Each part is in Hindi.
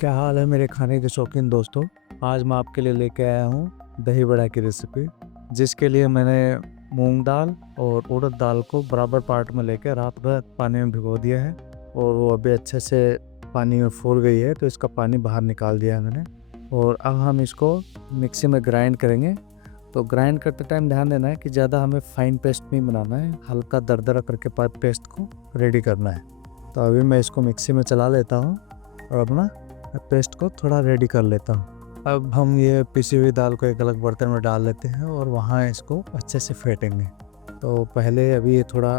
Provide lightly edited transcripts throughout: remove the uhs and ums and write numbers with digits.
क्या हाल है मेरे खाने के शौकीन दोस्तों। आज मैं आपके लिए लेके आया हूँ दही बड़ा की रेसिपी, जिसके लिए मैंने मूंग दाल और उड़द दाल को बराबर पार्ट में लेके रात भर पानी में भिगो दिया है और वो अभी अच्छे से पानी में फूल गई है, तो इसका पानी बाहर निकाल दिया है मैंने। और अब हम इसको मिक्सी में ग्राइंड करेंगे। तो ग्राइंड करते टाइम ध्यान देना है कि ज़्यादा हमें फाइन पेस्ट नहीं बनाना है, हल्का दरदरा करके पेस्ट को रेडी करना है। तो अभी मैं इसको मिक्सी में चला लेता हूँ और अपना पेस्ट को थोड़ा रेडी कर लेता हूँ। अब हम ये पिसी हुई दाल को एक अलग बर्तन में डाल लेते हैं और वहाँ इसको अच्छे से फेंटेंगे। तो पहले अभी ये थोड़ा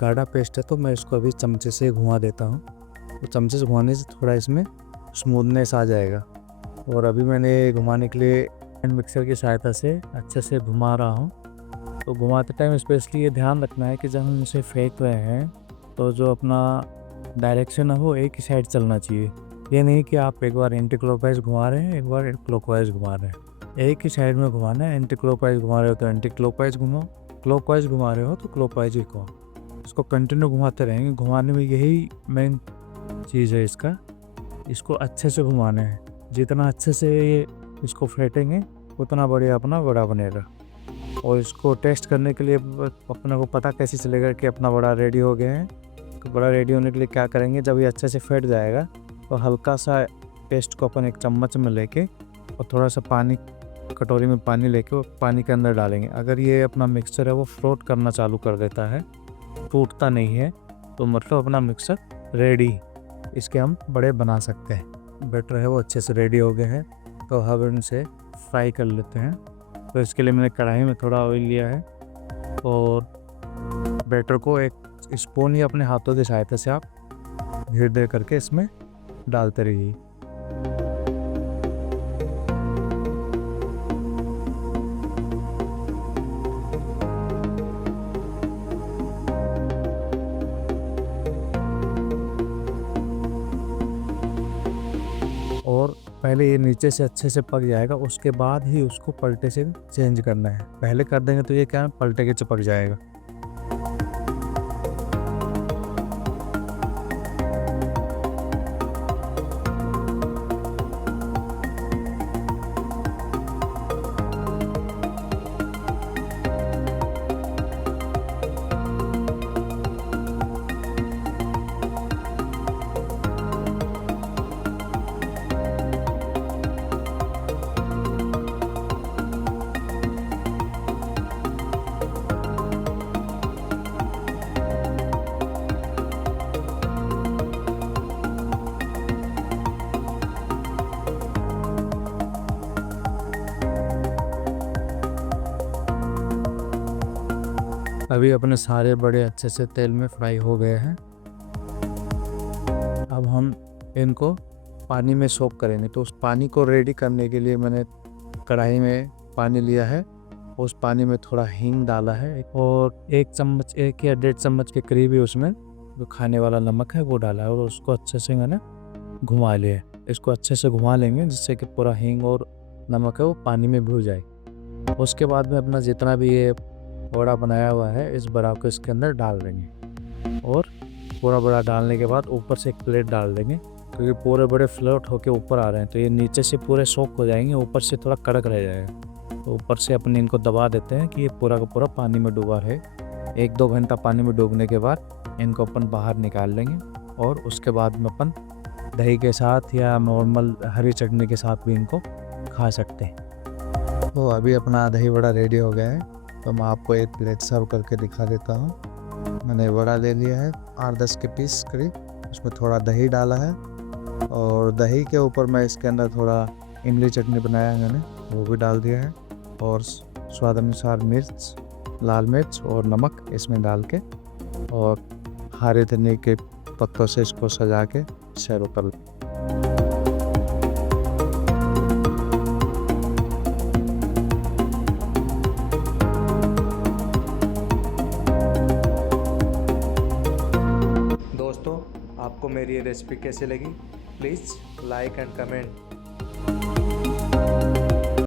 गाढ़ा पेस्ट है, तो मैं इसको अभी चमचे से घुमा देता हूँ। तो चमचे से घुमाने से थोड़ा इसमें स्मूथनेस आ जाएगा। और अभी मैंने घुमाने के लिए हैंड मिक्सर की सहायता से अच्छे से घुमा रहा हूँ। तो घुमाते टाइम स्पेशली ये ध्यान रखना है कि जब हम इसे फेंक रहे हैं तो जो अपना डायरेक्शन है वो एक ही साइड चलना चाहिए। ये नहीं कि आप एक बार एंटी क्लॉकवाइज घुमा रहे हैं, एक बार क्लॉकवाइज घुमा रहे हैं। एक ही साइड में घुमाना है। एंटी क्लॉकवाइज घुमा रहे हो तो एंटी क्लॉकवाइज घुमाओ, क्लॉकवाइज घुमा रहे हो तो क्लॉकवाइज ही घुमाओ। इसको कंटिन्यू घुमाते रहेंगे। घुमाने में यही मेन चीज़ है इसका। इसको अच्छे से घुमाना है। जितना अच्छे से इसको फेंटेंगे उतना बढ़िया अपना बड़ा बनेगा। और इसको टेस्ट करने के लिए अपने को पता कैसे चलेगा कि अपना बड़ा रेडी हो गया है। तो बड़ा रेडी होने के लिए क्या करेंगे, जब ये अच्छे से फेंट जाएगा तो हल्का सा पेस्ट को अपन एक चम्मच में लेके और थोड़ा सा पानी, कटोरी में पानी लेके वो पानी के अंदर डालेंगे। अगर ये अपना मिक्सचर है वो फ्लोट करना चालू कर देता है, टूटता नहीं है, तो मतलब अपना मिक्सचर रेडी, इसके हम बड़े बना सकते हैं। बैटर है वो अच्छे से रेडी हो गए हैं। तो अब इनसे फ्राई कर लेते हैं। तो इसके लिए मैंने कढ़ाई में थोड़ा ऑयल लिया है और बैटर को एक स्पून या अपने हाथों की सहायता से आप धीरे धीरे करके इसमें डालते रहिए। और पहले ये नीचे से अच्छे से पक जाएगा, उसके बाद ही उसको पलटे से चेंज करना है। पहले कर देंगे तो ये क्या है, पलटे के चिपक जाएगा। अभी अपने सारे बड़े अच्छे से तेल में फ्राई हो गए हैं। अब हम इनको पानी में सोक करेंगे। तो उस पानी को रेडी करने के लिए मैंने कढ़ाई में पानी लिया है। उस पानी में थोड़ा हींग डाला है और एक चम्मच, 1 या 1.5 चम्मच के करीब ही उसमें जो खाने वाला नमक है वो डाला है और उसको अच्छे से मैंने घुमा लिया। इसको अच्छे से घुमा लेंगे जिससे कि पूरा हींग और नमक है वो पानी में भून जाए। उसके बाद में अपना जितना भी ये बड़ा बनाया हुआ है इस बड़ा को इसके अंदर डाल देंगे और पूरा बड़ा डालने के बाद ऊपर से एक प्लेट डाल देंगे, क्योंकि पूरे बड़े फ्लोट होके ऊपर आ रहे हैं तो ये नीचे से पूरे सोक हो जाएंगे, ऊपर से थोड़ा कड़क रह जाएगा। तो ऊपर से अपन इनको दबा देते हैं कि ये पूरा का पूरा पानी में डूबा है। 1-2 घंटा पानी में डूबने के बाद इनको अपन बाहर निकाल लेंगे और उसके बाद में अपन दही के साथ या नॉर्मल हरी चटनी के साथ भी इनको खा सकते हैं। तो अभी अपना दही बड़ा रेडी हो गया है। तो मैं आपको एक प्लेट सर्व करके दिखा देता हूँ। मैंने बड़ा ले लिया है 8-10 के पीस करीब, उसमें थोड़ा दही डाला है और दही के ऊपर मैं इसके अंदर थोड़ा इमली चटनी बनाया है मैंने, वो भी डाल दिया है और स्वाद अनुसार मिर्च, लाल मिर्च और नमक इसमें डाल के और हरे धनिया के पत्तों से इसको सजा के सर्व कर। दोस्तों, आपको मेरी ये रेसिपी कैसी लगी, प्लीज़ लाइक एंड कमेंट